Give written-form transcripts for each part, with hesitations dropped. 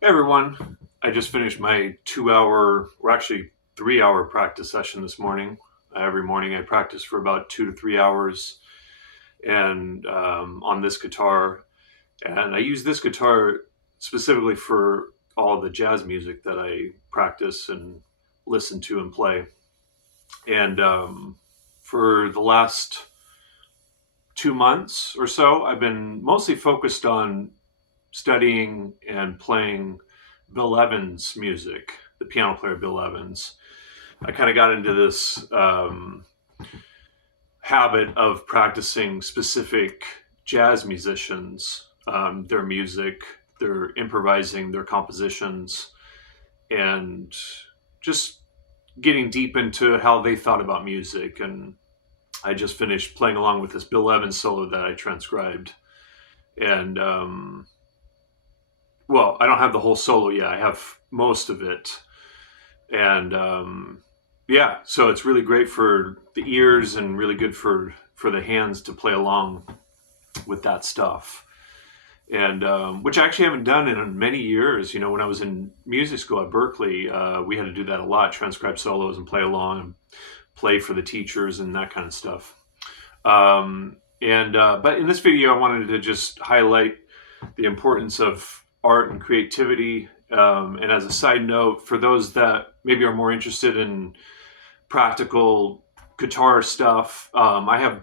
Hey everyone, I just finished my 2 hour, or actually 3 hour practice session this morning. Every morning I practice for about 2 to 3 hours and on this guitar. And I use this guitar specifically for all the jazz music that I practice and listen to and play. And for the last 2 months or so, I've been mostly focused on studying and playing Bill Evans music, the piano player Bill Evans. I kind of got into this habit of practicing specific jazz musicians, their music, their improvising, their compositions, and just getting deep into how they thought about music. And I just finished playing along with this Bill Evans solo that I transcribed. And well, I don't have the whole solo yet. I have most of it, and yeah, so it's really great for the ears and really good for the hands to play along with that stuff. And which I actually haven't done in many years. You know, when I was in music school at Berkeley, we had to do that a lot: transcribe solos and play along, and play for the teachers and that kind of stuff. And but in this video, I wanted to just highlight the importance of art and creativity. And as a side note, for those that maybe are more interested in practical guitar stuff, I have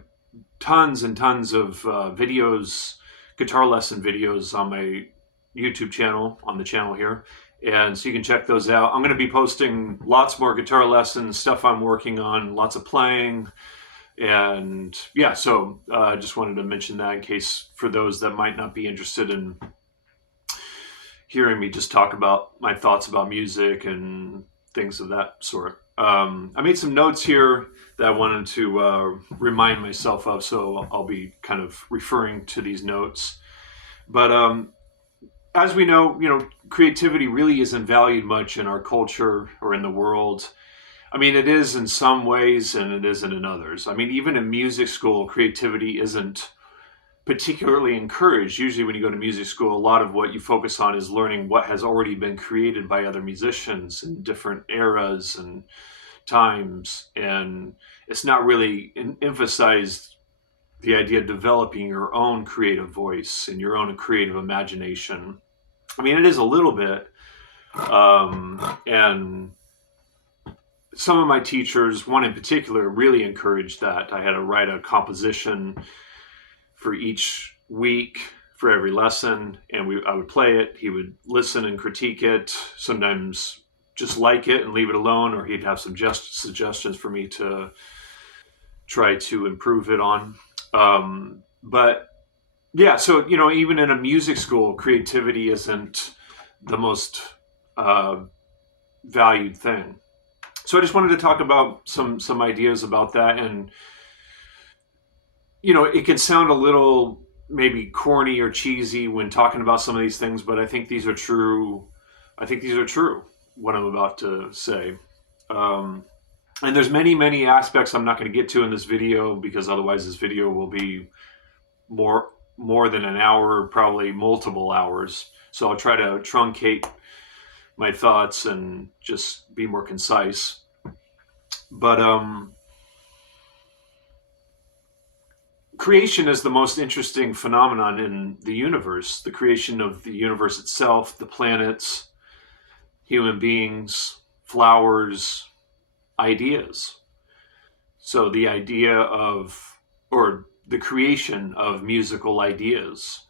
tons and tons of videos, guitar lesson videos on my YouTube channel, on the channel here. And so you can check those out. I'm going to be posting lots more guitar lessons, stuff I'm working on, lots of playing, and yeah, so I just wanted to mention that in case for those that might not be interested in hearing me just talk about my thoughts about music and things of that sort. I made some notes here that I wanted to remind myself of, so I'll be kind of referring to these notes. But as we know, creativity really isn't valued much in our culture or in the world. I mean, it is in some ways and it isn't in others. I mean, even in music school, creativity isn't particularly encouraged. Usually, when you go to music school, a lot of what you focus on is learning what has already been created by other musicians in different eras and times. And it's not really emphasized the idea of developing your own creative voice and your own creative imagination. I mean, it is a little bit. And some of my teachers, one in particular, really encouraged that. I had to write a composition for each week for every lesson, and I would play it. He would listen and critique it. Sometimes just like it and leave it alone, or he'd have some suggestions for me to try to improve it on. But yeah, so even in a music school, creativity isn't the most valued thing. So I just wanted to talk about some ideas about that. And it can sound a little maybe corny or cheesy when talking about some of these things, but I think these are true. I think these are true, what I'm about to say. And there's many aspects I'm not going to get to in this video, because otherwise this video will be more than an hour, probably multiple hours. So I'll try to truncate my thoughts and just be more concise. But creation is the most interesting phenomenon in the universe. The creation of the universe itself, the planets, human beings, flowers, ideas. So the idea of, or the creation of musical ideas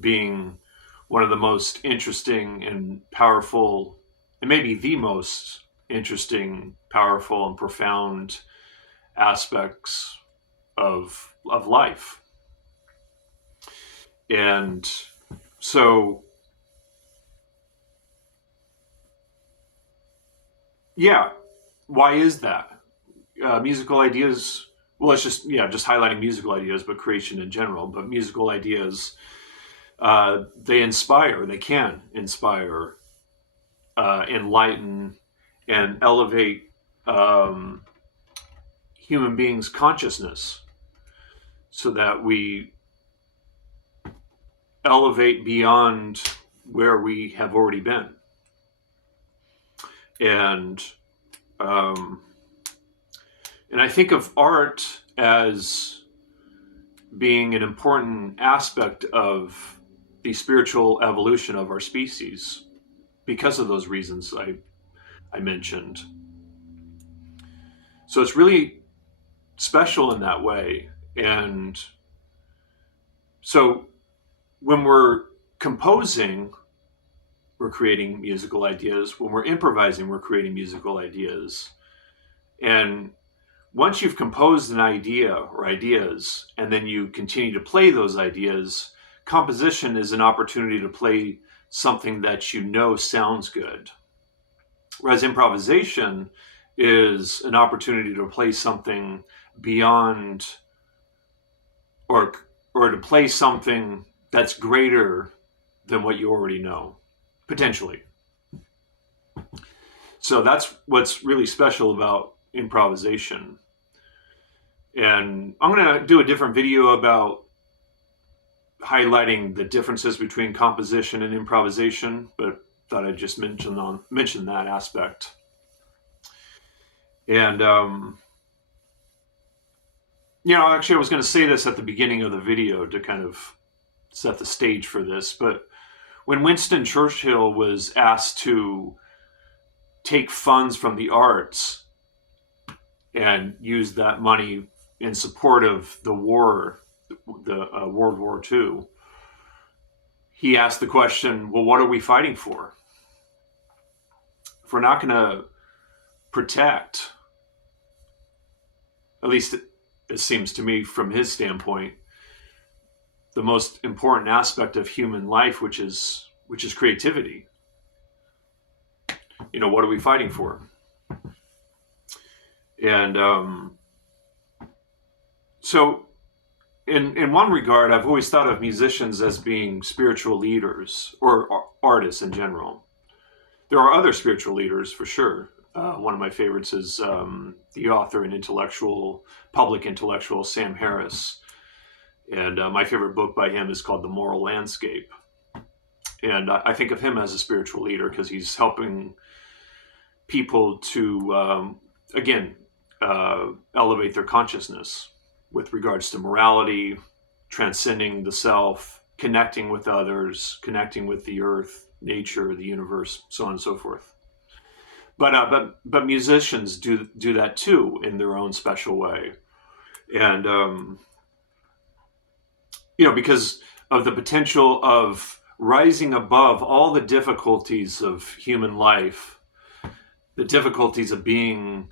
being one of the most interesting and powerful, and maybe the most interesting, powerful, and profound aspects of life. And so, yeah, why is that? Musical ideas, well, it's just highlighting musical ideas, but creation in general. But musical ideas, they can inspire, enlighten, and elevate human beings' consciousness, so that we elevate beyond where we have already been. And I think of art as being an important aspect of the spiritual evolution of our species because of those reasons I mentioned. So it's really special in that way. And so when we're composing, we're creating musical ideas. When we're improvising, we're creating musical ideas. And once you've composed an idea or ideas, and then you continue to play those ideas, composition is an opportunity to play something that you know sounds good. Whereas improvisation is an opportunity to play something beyond, or to play something that's greater than what you already know, potentially. So that's what's really special about improvisation. And I'm going to do a different video about highlighting the differences between composition and improvisation, but thought I'd just mention that aspect. And actually, I was going to say this at the beginning of the video to kind of set the stage for this, but when Winston Churchill was asked to take funds from the arts and use that money in support of the war, the World War II, he asked the question, well, what are we fighting for? If we're not going to protect, at least it seems to me from his standpoint, the most important aspect of human life, which is creativity. What are we fighting for? And so in one regard, I've always thought of musicians as being spiritual leaders, or artists in general. There are other spiritual leaders for sure. One of my favorites is the author and public intellectual Sam Harris. And my favorite book by him is called The Moral Landscape. And I think of him as a spiritual leader because he's helping people to, elevate their consciousness with regards to morality, transcending the self, connecting with others, connecting with the earth, nature, the universe, so on and so forth. But musicians do that too in their own special way. And because of the potential of rising above all the difficulties of human life, the difficulties of being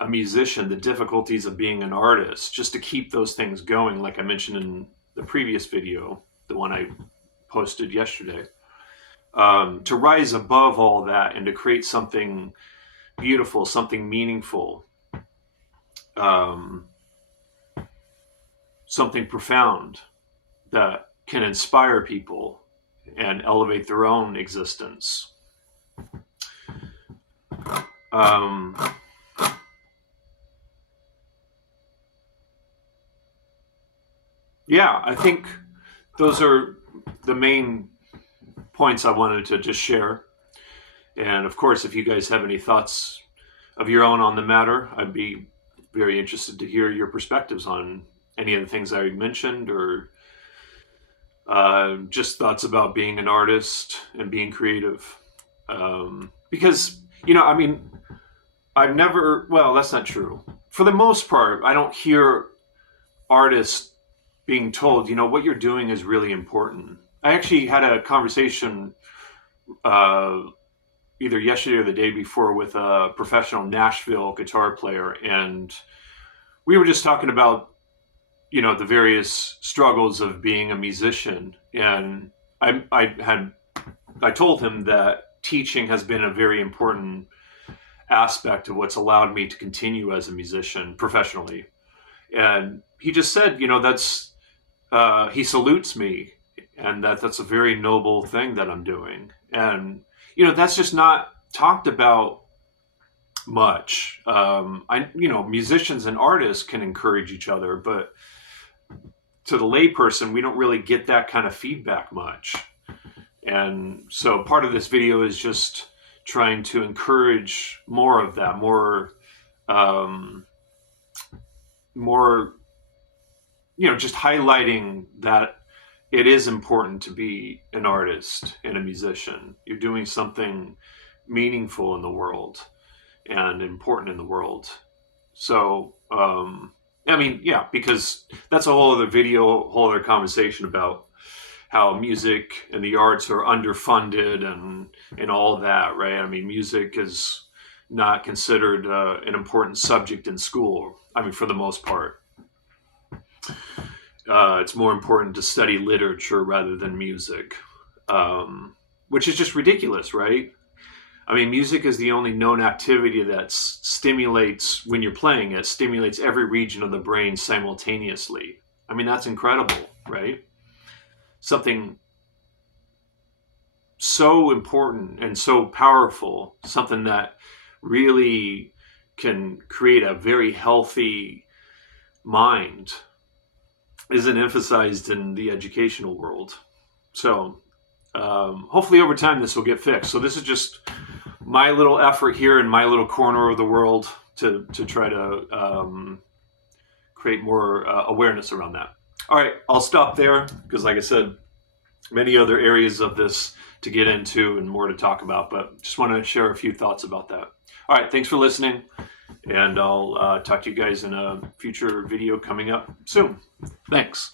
a musician, the difficulties of being an artist, just to keep those things going, like I mentioned in the previous video, the one I posted yesterday, to rise above all that and to create something beautiful, something meaningful, something profound that can inspire people and elevate their own existence. I think those are the main points I wanted to just share. And of course, if you guys have any thoughts of your own on the matter, I'd be very interested to hear your perspectives on any of the things I mentioned, or just thoughts about being an artist and being creative. Because, I've never, well, that's not true. For the most part, I don't hear artists being told, what you're doing is really important. I actually had a conversation either yesterday or the day before with a professional Nashville guitar player, and we were just talking about the various struggles of being a musician. And I told him that teaching has been a very important aspect of what's allowed me to continue as a musician professionally. And he just said, he salutes me, and that's a very noble thing that I'm doing. And that's just not talked about much. Musicians and artists can encourage each other, but to the layperson, we don't really get that kind of feedback much. And so part of this video is just trying to encourage more of that, more, just highlighting that it is important to be an artist and a musician. You're doing something meaningful in the world and important in the world. So, because that's a whole other video, whole other conversation about how music and the arts are underfunded and all of that, right? I mean, music is not considered an important subject in school. I mean, for the most part. It's more important to study literature rather than music, which is just ridiculous, right? I mean, music is the only known activity that stimulates, when you're playing it, stimulates every region of the brain simultaneously. I mean, that's incredible, right? Something so important and so powerful, something that really can create a very healthy mind, isn't emphasized in the educational world. So hopefully over time this will get fixed. So this is just my little effort here in my little corner of the world to try to create more awareness around that. All right, I'll stop there because, like I said, many other areas of this to get into and more to talk about, but just want to share a few thoughts about that. All right, thanks for listening, and I'll talk to you guys in a future video coming up soon. Thanks.